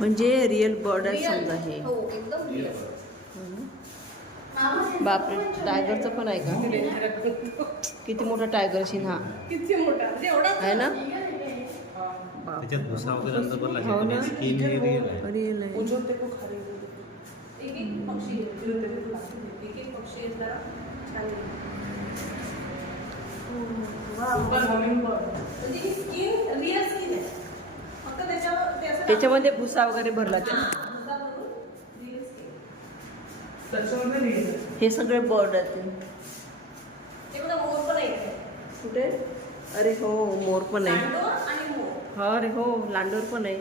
म्हणजे real bird आहे समजा हे. हो. बापरे टायगरचं पण आहे का? किती मोठा टायगर शिन हा. किती मोठा? म्हणजे एवढा आहे ना? त्याच्यात भुसा वगैरे अंदर भरला हो ना. स्किन हे रिअल आहे. रिअल आहे. एक एक पक्षी एक एक पक्षी आहेत जरा छान आहे. म्हणजे ही स्किन रिअल स्किन आहे फक्त त्याच्यावर ते असं त्याच्यामध्ये भुसा वगैरे भरला. हे सगळे बर्ड आहेत. ते बघा मोर पण आहे इथे. कुठे? अरे हो मोर पण आहे. लांडोर आणि मोर. हा अरे हो लांडोर पण आहे.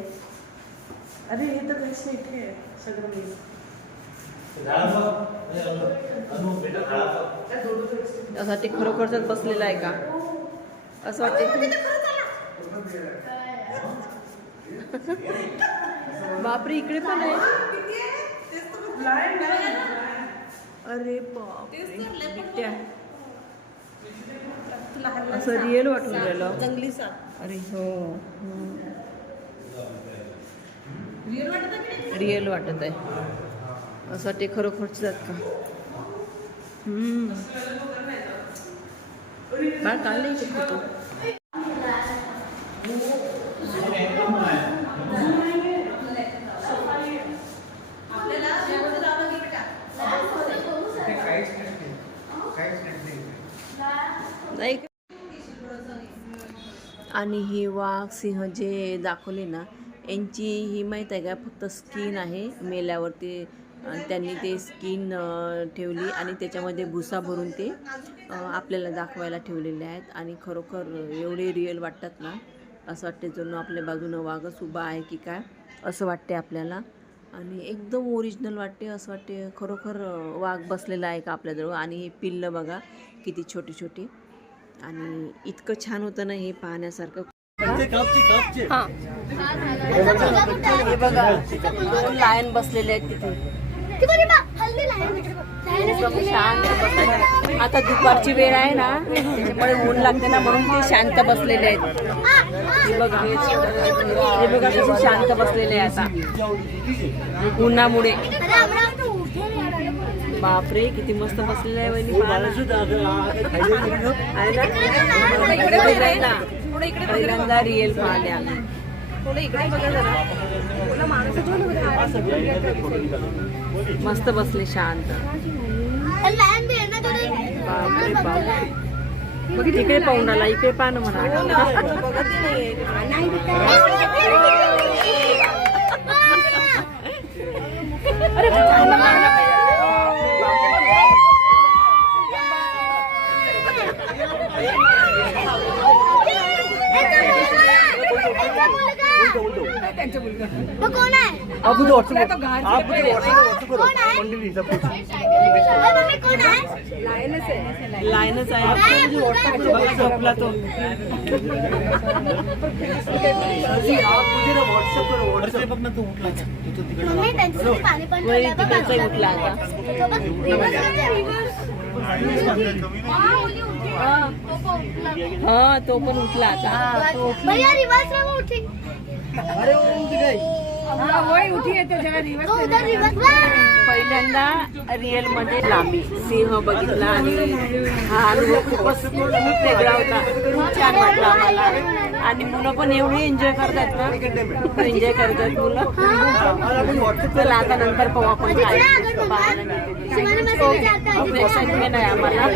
अरे हे तर नाही इथे आहे सगळं मी. असं? वाटते खरोखरच बसलेला आहे का? असं वाटते बापरे इकडे पण आहे. अरे बापरे असं रिअल वाटून राहिलं जंगली साप. अरे हो रिअल वाटत रिअल वाटत आहे. असं ते खरोखरच आहेत का? हम्म. बाळ काढले इथे फोटो आपल्याला जेवण लावलं की बेटा नाही का? आणि हे वाघ सिंह जे दाखवले ना यांची ही माहीत आहे का फक्त स्किन आहे मेल्यावरती. त्यांनी ते स्किन ठेवली आणि त्याच्यामध्ये भुसा भरून ते आपल्याला दाखवायला ठेवलेले आहेत. आणि खरोखर एवढे रिअल वाटतात ना असं वाटते जणू आपल्या बाजूनं वाघच उभा आहे की काय असं वाटते आपल्याला. आणि एकदम ओरिजिनल वाटते असं वाटते खरोखर वाघ बसलेला आहे का आपल्याजवळ. आणि हे पिल्लं बघा किती छोटी छोटी आणि इतकं छान होतं ना हे पाहण्यासारखं. हा. हे बघा दोन लायन बसलेले आहेत तिथे. एकदम शांत बसलेले. आता दुपारची वेळ आहे ना त्याच्यामुळे ऊन लागते ना म्हणून ते शांत बसलेले आहेत. हे बघा हे बघा कसे शांत बसलेले आहे आता. उन्हामुळे. बापरे किती मस्त बसलेले आहे वहिनी पाहा ना. आहे ना? पहिल्यांदा रिअल पाहिले आम्ही मस्त बसले शांत बापरे बाप तिकडे पाहून आला इकडे पाहा ना म्हणा कोण आहे आप मुझे व्हाट्सएप आप मुझे व्हाट्सएप करो कोण आहे? मंडली सब कुछ अरे मम्मी कोण आहे लाईनच आहे झोपला तो जी, आप मुझे ना व्हाट्सएप करो व्हाट्सएप बघ ना तू उठला तू तिकडे मम्मी पाणी पण तिकडचा आता करते, reverse. हा, ओली उठली. हा तो पण उठला आता भैया रिवर्स में वो उठी अरे वो उठ गई तो उधर रिवर्स पहिल्यांदा रिअलमध्ये लांबी सिंह बघितला आणि हा अनुभव खूपच वेगळा होता खूप छान वाटला आम्हाला आणि मुलं पण एवढी एन्जॉय करतात ना खूप एन्जॉय करतात मुलं चला आता नंतर पाहू आपण काय पाहायला मिळते शिवानी मस्त विचारता खूप एक्साइटमेंट आहे आम्हाला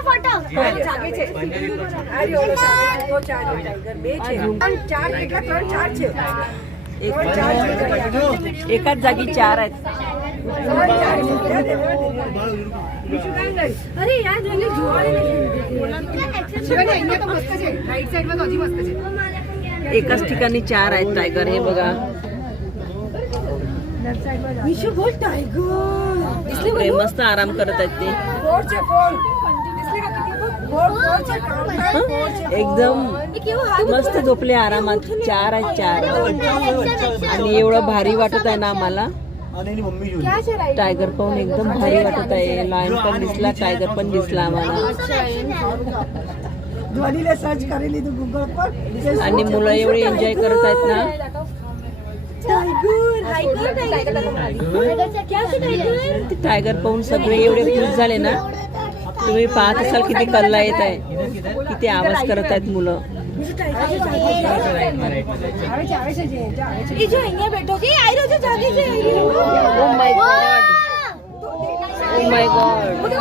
फोटो एक एकाच जागी चार आहेत. अरे यार एकाच ठिकाणी चार आहेत टायगर हे बघा. मस्त आराम करत आहेत ते? एकदम मस्त झोपले आरामात. चार आहेत चार. आणि एवढं भारी वाटत आहे ना आम्हाला. टायगर पाहून एकदम भारी वाटत आहे. लायन पण दिसला टायगर पण दिसला आम्हाला. आणि मुलं एवढे एन्जॉय करत आहेत ना. टायगर पाहून सगळे एवढे खुश झाले ना. तुम्ही पाहत असाल किती कल्ला येत आहे किती आवाज करत आहेत मुलं oh my God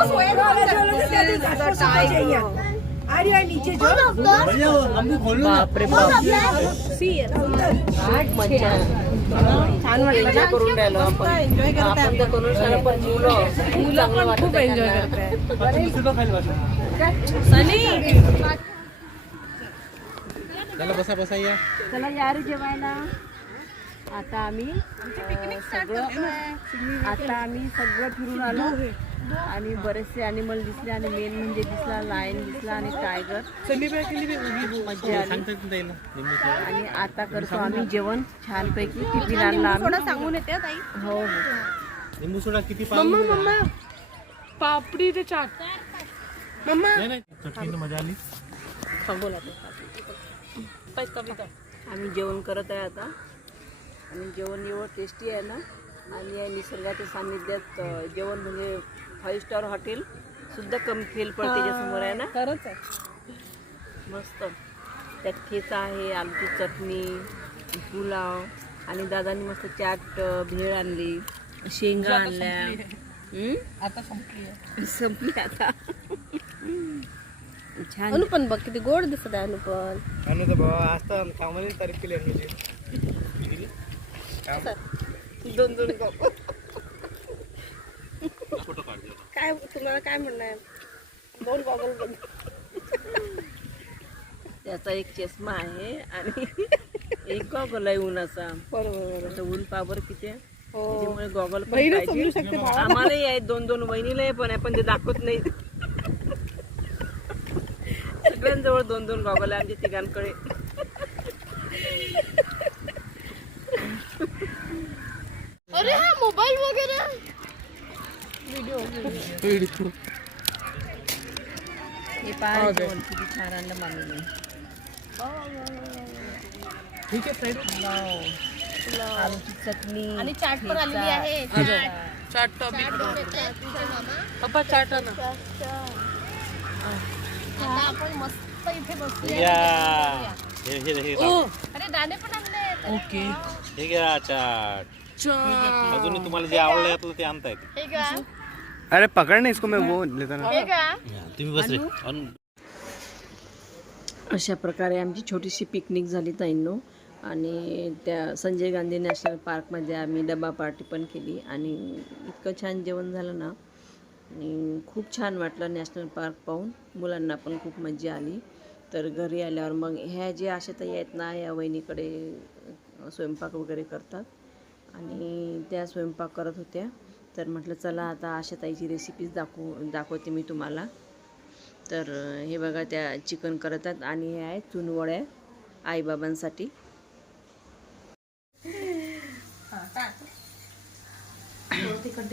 oh my God बापरे बाप. मज्जा. छान वाटलं करून राहिलो आपण. आपण तर करून राहिलो पण मुलं खूप चांगलं वाटत एन्जॉय चला बसा बसा या. चला या रे जेवायला. आता आम्ही सगळं आता आम्ही सगळं फिरून आलो. आणि बरेचसे अॅनिमल दिसले आणि मेन म्हणजे दिसला लायन दिसला आणि टायगर आली. नेहमी आणि आता करतो आम्ही जेवण छानपैकी. टिफिन आणला सांगून येते ताई. हो हो. लिंबू सोडा किती पाहिजे पापडी ते चाट नाही नाही चटणीनं मजा आली. आम्ही जेवण करत आहे आता. आणि जेवण एवढं टेस्टी आहे ना. आणि या निसर्गाच्या सान्निध्यात अं, जेवण म्हणजे फाईव्ह स्टार हॉटेल सुद्धा कमी फेल पडते त्याच्यासमोर आहे ना? खरंच आहे. मस्त. त्यात ठेचा आहे आलूची चटणी पुलाव आणि दादानी मस्त चाट अं, भेळ आणली. शेंगा आणल्या. हम्म? आता संपली संपली आता. छान. अनुपन बघ किती गोड दिसत आहे अनुपन. अनु तर बाबा आज तर कामाची तारीख केली अनुची दोन दोन काय तुम्हाला काय म्हणणं आहे? दोन गॉगल बघ. त्याचा एक चष्मा आहे आणि एक गॉगल आहे उन्हाचा. बरोबर आता ऊन पावर किती आहे? हो. त्याच्यामुळे गॉगल पण बहीणच पाहिजे. शकते. आम्हालाही आहे दोन दोन वहिनीला आहे पण आहे पण ते दाखवत नाही. सगळ्यांजवळ दोन दोन गॉगल आहे आमच्या तिघांकडे. अरे हा मोबाईल वगैरे हे पाय जेवण किती छान आणलं मामीने ठीक आहे साईड आलूची चटणी आणि चाट पण आलेली आहे. चाट. पप्पा चाट ना आता आपण मस्त इथे बसूया. या. हे हे हे. अरे दाणे पण आणले ओके. हे घ्या चाट. अजूनही तुम्हाला जे आवडलं यातलं ते आणता येते हे का? अरे पकड़ ना इसको मैं वो लेता ना हे का? तुम्ही बस रे. अन- अशा प्रकारे आमची छोटीशी पिकनिक झाली ताईंनो. आणि त्या संजय गांधी नॅशनल पार्कमध्ये आम्ही डबा पार्टी पण केली. आणि इतकं छान जेवण झालं ना. आणि खूप छान वाटलं नॅशनल पार्क पाहून. मुलांना पण खूप मजा आली. तर घरी आल्यावर मग ह्या जे आशाताई आहेत ना या वहिनीकडे स्वयंपाक वगैरे करतात. आणि त्या स्वयंपाक करत होत्या. तर म्हटलं चला आता आशाताईची रेसिपीज दाखवू दाखवते मी तुम्हाला. तर हे बघा त्या चिकन करतात आणि हे आहे चुनवड्या आईबाबांसाठी.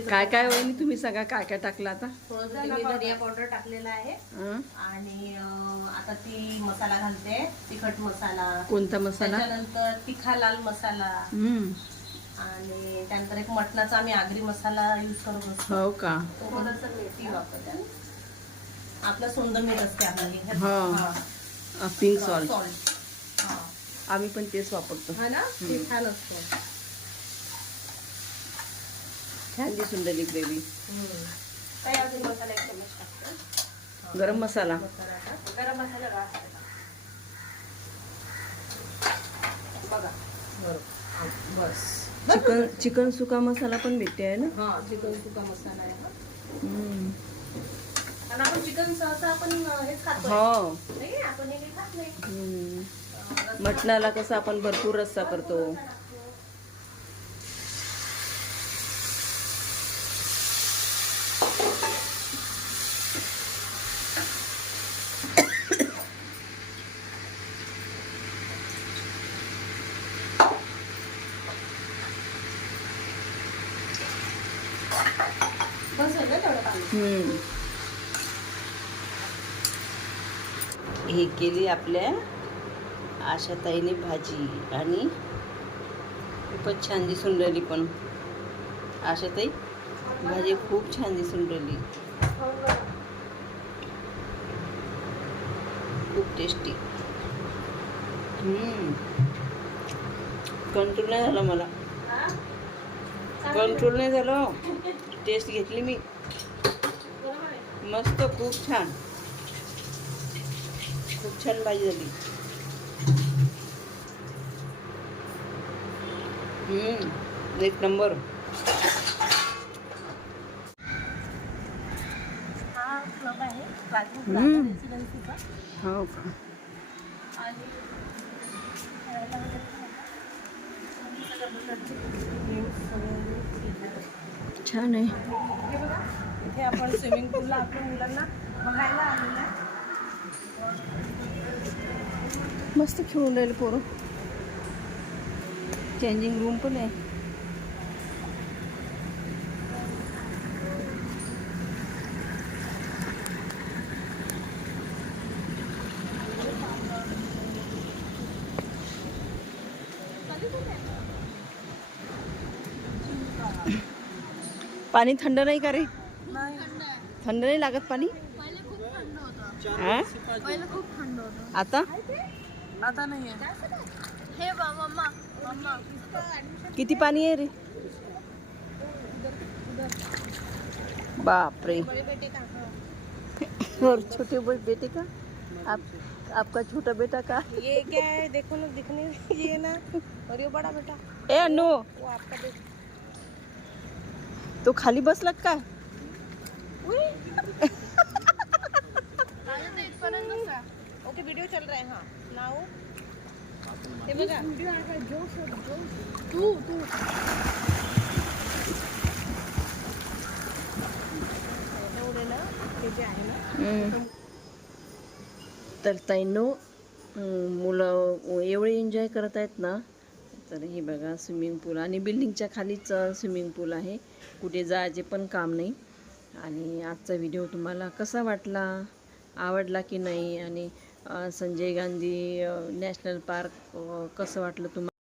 काय काय वहिनी तुम्ही सगळा काय काय टाकलं आता? धनिया पावडर टाकलेला आहे? आणि आता ती मसाला घालते तिखट मसाला. कोणता मसाला? त्याच्यानंतर तिखा लाल मसाला. आणि त्यानंतर एक मटणाचा आम्ही आगरी मसाला यूज करत असतो. हो का? तो थोडंसं मेथी वापरते. आपलं सुंदर मीठ असते आपल्याला. हा पिंक सॉल्ट हा. आम्ही पण तेच वापरतो. हा ना? ते छान असतो. छान दिसून राहिली ग्रेव्ही अजून मसाला एक चम्मच टाकतो? गरम मसाला. गरम मसाला बघा. बरोबर. बस. चिकन चिकन सुका मसाला पण भेटते आहे ना हा चिकन सुका मसाला आहे हा. हं. आणि आपण चिकन सहसा आपण अं, हेच खातो हो नाही आपण हे काही खात नाही. मटणाला कसं आपण भरपूर रस्सा करतो केली आपल्या आशाताईने भाजी. आणि खूपच छान दिसून राहिली पण. आशाताई भाजी खूप छान दिसून राहिली. खूप टेस्टी कंट्रोल नाही झालं मला. कंट्रोल नाही झालं. टेस्ट घेतली मी. मस्त खूप छान. खूप छान भाजी झाली. हम्म, एक नंबर. हा क्लब आहे. हो का. छान आहे. बघा इथे आपण स्विमिंग पूलला आपल्या मुलांना बघायला आलेलं आहे. मस्त खेळून राहिले पोरं. चेंजिंग रूम पण आहे. पाणी थंड नाही का रे? थंड नाही लागत पाणी? हा? आता? आता नाही हे बा मम्मा. मम्मा. किती पाणी आहे रे? बाप रे और छोटे बड़े बेटे का? आप आपका छोटा बेटा का? ये क्या है? देखो ना दिखने ये ना। और ये बड़ा बेटा। ए अनु वो आपका बेटा। तो खाली बसला का काय ओके वीडियो चल रहा है हाँ। नाउ हे बघा तू तू। एवढे ना हे जे आहे ना तर ताईंनो मुलं एवढे एन्जॉय करत आहेत ना तर हे बघा स्विमिंग पूल आणि बिल्डिंगच्या खालीच स्विमिंग पूल आहे. कुठे जायचे पण काम नाही. आणि आजचा व्हिडिओ तुम्हाला कसा वाटला? आवडला की नाही? आणि संजय गांधी नॅशनल पार्क कसं वाटलं तुम्हाला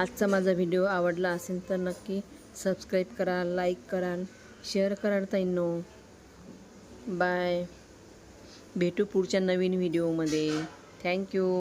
आजचा माझा व्हिडिओ आवडला असेल तर नक्की सबस्क्राईब करा लाईक कराल शेअर कराल ताईंनो. बाय. भेटू पुढच्या नवीन व्हिडिओमध्ये. थँक्यू.